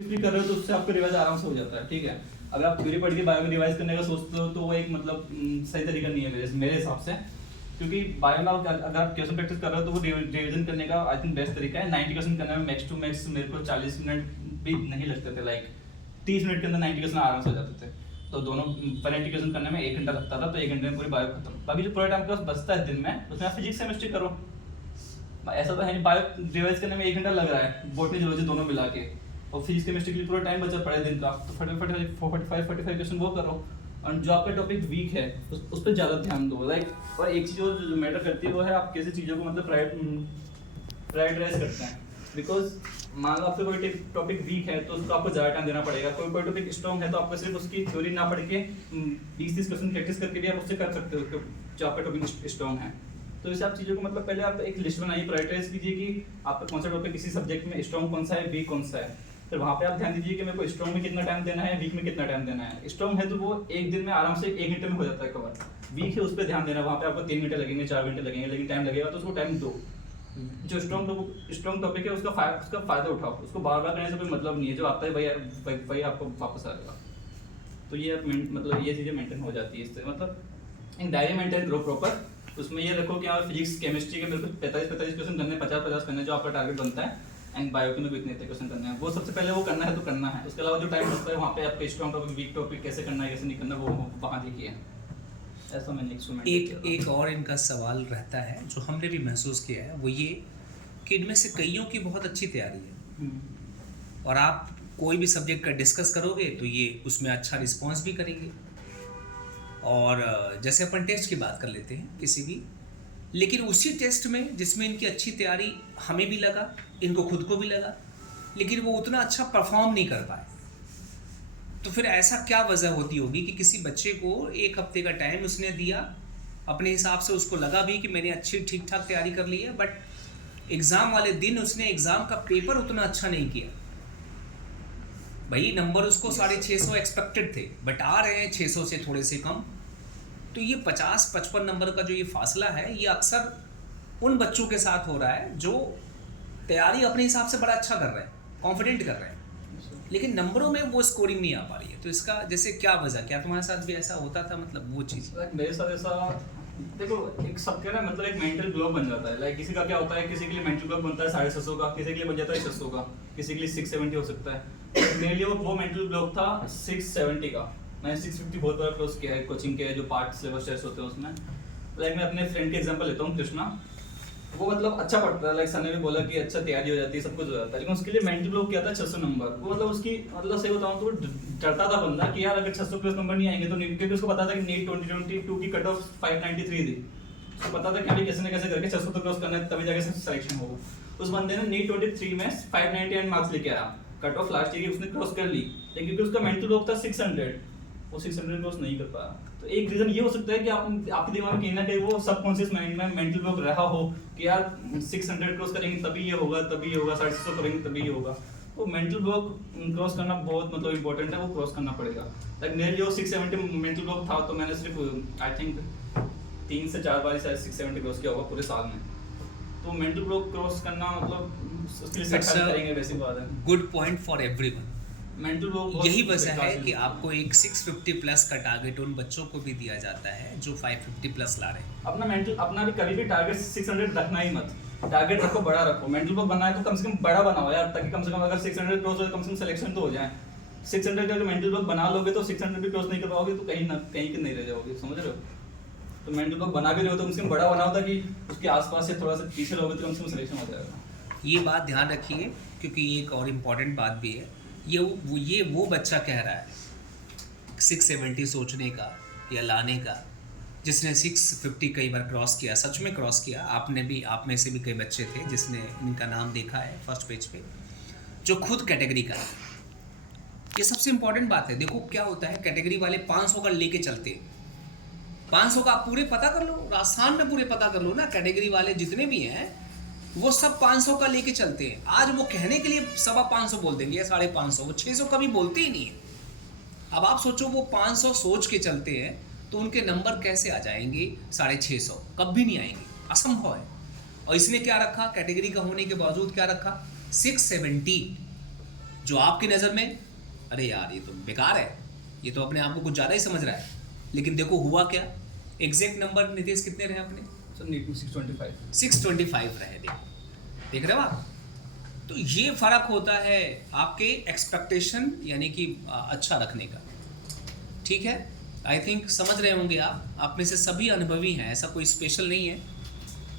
भी कर रहे हो तो उससे आपको रिवाइज आराम से हो जाता है। ठीक है, अगर आप थ्योरी पढ़ के बायो में रिवाइज करने का सोचते हो तो वो एक मतलब सही तरीका नहीं है मेरे हिसाब से, क्योंकि बायो में अगर आप क्वेश्चन प्रैक्टिस कर रहे हो तो वो रिवीजन करने का आई थिंक बेस्ट तरीका है। 90 क्वेश्चन करने में मैक्स टू मैक्स मेरे को 40 मिनट भी नहीं लगते थे, लाइक 30 मिनट के अंदर 90 क्वेश्चन आराम से हो जाते थे। तो दोनों 90 क्वेश्चन करने में 1 घंटा लगता था, तो 1 घंटे में पूरी बायो खत्म। बाकी जो पूरा टाइम के पास बचता है दिन में, उसमें आप फिजिक्स केमिस्ट्री करो। ऐसा तो है नहीं बायो रिवाइज करने में 1 घंटा लग रहा है, बॉटनी जूलॉजी दोनों मिला के, और फिजिक्स केमिस्ट्री के लिए पूरा टाइम बचा पड़ा है दिन का, तो फटाफट 45 क्वेश्चन वो करो। और जो आपका टॉपिक वीक है उस पर ज़्यादा ध्यान दो, लाइक। और एक चीज़ जो मैटर करती है वो है आप कैसे चीज़ों को मतलब प्रायोरिटाइज करते हैं। बिकॉज मान लो आपका कोई टॉपिक वीक है तो उसको आपको ज़्यादा टाइम देना पड़ेगा, कोई टॉपिक स्ट्रॉन्ग है तो आपको सिर्फ उसकी थ्योरी ना पढ़ के 20-30 क्वेश्चन प्रैक्टिस करके भी आप उससे कर सकते हो जो आपका टॉपिक स्ट्रॉन्ग है। तो इसे आप चीज़ों को मतलब पहले आप एक लिस्ट बनाइए, प्रायोरिटाइज कीजिए कि आपका कौन सा टॉपिक किसी सब्जेक्ट में स्ट्रॉन्ग कौन सा है, वीक कौन सा है। फिर वहाँ पे आप ध्यान दीजिए कि मेरे को स्ट्रॉन्ग में कितना टाइम देना है, वीक में कितना टाइम देना है। स्ट्रॉन्ग है तो वो एक दिन में आराम से 1 घंटे में हो जाता है कवर। वीक है उस पर ध्यान देना, वहाँ पे आपको 3 घंटे लगेंगे, 4 घंटे लगेंगे, लेकिन टाइम लगेगा तो उसको टाइम दो। जो स्ट्रॉन्ग टॉपिक है उसका फायदा उठाओ, उसको बार बार करने से कोई मतलब नहीं है, जो आता है वही आपको वापस आएगा। तो ये मतलब ये चीज़ें मेंटेन हो जाती है इससे, मतलब एक डायरी मेंटेन करो प्रॉपर। उसमें ये रखो कि आप फिजिक्स केमिस्ट्री के मेरे को 45 क्वेश्चन करने हैं, 50 करने हैं, जो आपका टारगेट बनता है। एंड बायो के में भी इतने क्वेश्चन करने हैं, वो सबसे पहले वो करना है तो करना है। उसके अलावा जो टाइम बचता है वहाँ पे आपका स्ट्रॉन्ग टॉपिक, वीक टॉपिक कैसे करना है कैसे नहीं करना वो वहाँ देखिए। ऐसा मैंने एक और इनका सवाल रहता है जो हमने भी महसूस किया है, वो ये कि इनमें से कईयों की बहुत अच्छी तैयारी है और आप कोई भी सब्जेक्ट का डिस्कस करोगे तो ये उसमें अच्छा रिस्पॉन्स भी करेंगे। और जैसे अपन टेस्ट की बात कर लेते हैं किसी भी, लेकिन उसी टेस्ट में जिसमें इनकी अच्छी तैयारी हमें भी लगा, इनको खुद को भी लगा, लेकिन वो उतना अच्छा परफॉर्म नहीं कर पाए। तो फिर ऐसा क्या वजह होती होगी कि किसी बच्चे को 1 हफ्ते का टाइम उसने दिया, अपने हिसाब से उसको लगा भी कि मैंने अच्छी ठीक ठाक तैयारी कर ली है, बट एग्ज़ाम वाले दिन उसने एग्ज़ाम का पेपर उतना अच्छा नहीं किया। भाई नंबर उसको 650 एक्सपेक्टेड थे, बट आ रहे हैं 600 से थोड़े से कम। तो ये 50-55 नंबर का जो ये फासला है, ये अक्सर उन बच्चों के साथ हो रहा है जो तैयारी अपने हिसाब से बड़ा अच्छा कर रहे हैं, कॉन्फिडेंट कर रहे हैं, लेकिन नंबरों में वो स्कोरिंग नहीं आ पा रही है। तो इसका जैसे क्या वजह, क्या तुम्हारे साथ भी ऐसा होता था, मतलब वो चीज़? मेरे साथ ऐसा देखो, एक सबके ना मतलब एक मेंटल ब्लॉक बन जाता है। लाइक किसी का क्या होता है, किसी के लिए मेंटल ब्लॉक बनता है 650 का, किसी के लिए बन जाता है 600 का, किसी के लिए 670 हो सकता है। मेरे लिए वो मेंटल ब्लॉक था 670 का। मैंने 650 बहुत बार क्रॉस किया है कोचिंग के जो पार्ट सिलेबस टेस्ट होते हैं उसमें। लाइक मैं अपने फ्रेंड के एग्जांपल लेता हूँ, कृष्णा। वो मतलब अच्छा पढ़ता है, लाइक सर ने भी बोला कि अच्छा तैयारी हो जाती है, सब कुछ हो जाता है, लेकिन उसके लिए मेंटल ब्लॉक क्या था 600 नंबर। वो मतलब उसकी मतलब सही बताऊं तो डरता था बंदा कि यार अगर 600 प्लस नंबर नहीं आएंगे तो नहीं, क्योंकि उसको पता था कि नीट 2022 की कट ऑफ 593 थी। उसको पता था कि अभी कैसे न कैसे करके 600 तो क्रॉस करना है, तभी जाके सिलेक्शन होगा। उस बंदे ने नीट 23 में 599 मार्क्स लेके आया, कट ऑफ लास्ट ईयर उसने क्रॉस कर ली, लेकिन क्योंकि उसका मेंटल ब्लॉक था 600, वो 600 क्रॉस नहीं कर पाया। तो एक रीजन ये हो सकता है कि आपके दिमाग में कहीं ना कहीं वो सबकॉन्शियस माइंड में मेंटल ब्लॉक रहा हो कि यार 600 क्रॉस करेंगे तभी ये होगा, तभी ये होगा, 650 करेंगे तभी ये होगा। तो मेंटल ब्लॉक क्रॉस करना बहुत मतलब इंपॉर्टेंट है, वो क्रॉस करना पड़ेगा। लाइक मेरे लिए 670 मेंटल ब्लॉक था, तो मैंने सिर्फ आई थिंक 3 से 4 बार ही शायद 670 क्रॉस किया होगा पूरे साल में। तो मेंटल ब्लॉक क्रॉस करना मतलब उसके लिए सख्त करेंगे, वैसी बात है। Good point for everyone. Mental block यही वजह है कि आपको एक 650 प्लस का टारगेट उन बच्चों को भी दिया जाता है जो 550 प्लस ला रहे हैं। अपना भी कभी भी टारगेट 600 रखना ही मत। टारगेट रखो बड़ा रखो, मेंटल ब्लॉक बनाए तो कम से कम बड़ा बनाओ यार, ताकि कम से कम अगर 600 क्रॉस हो कम से कम सिलेक्शन तो हो जाए। 600 का जो मेंटल ब्लॉक बना लोगे तो 600 भी क्रॉस नहीं कर पाओगे, तो कहीं के नहीं रह जाओगे, समझ रहे हो। तो मेंटल ब्लॉक बना भी रहे हो तो कम से कम बड़ा बनाओ, ताकि उसके आसपास से थोड़ा सा पीछे रहोगे तो कम से कम सिलेक्शन हो जाएगा। ये बात ध्यान रखिए, क्योंकि एक और इम्पॉर्टेंट बात भी है। ये वो बच्चा कह रहा है 670 सोचने का या लाने का, जिसने 650 कई बार क्रॉस किया, सच में क्रॉस किया। आप में से भी कई बच्चे थे जिसने इनका नाम देखा है फर्स्ट पेज पे, जो खुद कैटेगरी का है। ये सबसे इम्पॉर्टेंट बात है। देखो क्या होता है, कैटेगरी वाले 500 का लेके चलते हैं, 500 का आप पूरे पता कर लो, राजस्थान में पूरे पता कर लो ना, कैटेगरी वाले जितने भी हैं वो सब 500 का लेके चलते हैं। आज वो कहने के लिए 550 बोल देंगे या 550, वो 600 कभी बोलते ही नहीं है। अब आप सोचो वो 500 सोच के चलते हैं तो उनके नंबर कैसे आ जाएंगे 650? कभी नहीं आएंगे, असंभव है। और इसने क्या रखा, कैटेगरी का होने के बावजूद क्या रखा, 670, जो आपकी नज़र में अरे यार ये तो बेकार है, ये तो अपने आप को कुछ ज़्यादा ही समझ रहा है, लेकिन देखो हुआ क्या, एग्जैक्ट नंबर नीतीश कितने रहे अपने? सर नीट में 625। 625 रहे। देख रहे हो आप? तो ये फ़र्क होता है आपके एक्सपेक्टेशन यानी कि अच्छा रखने का। ठीक है, आई थिंक समझ रहे होंगे आप में से सभी अनुभवी हैं, ऐसा कोई स्पेशल नहीं है।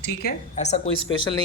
ठीक है, ऐसा कोई स्पेशल नहीं।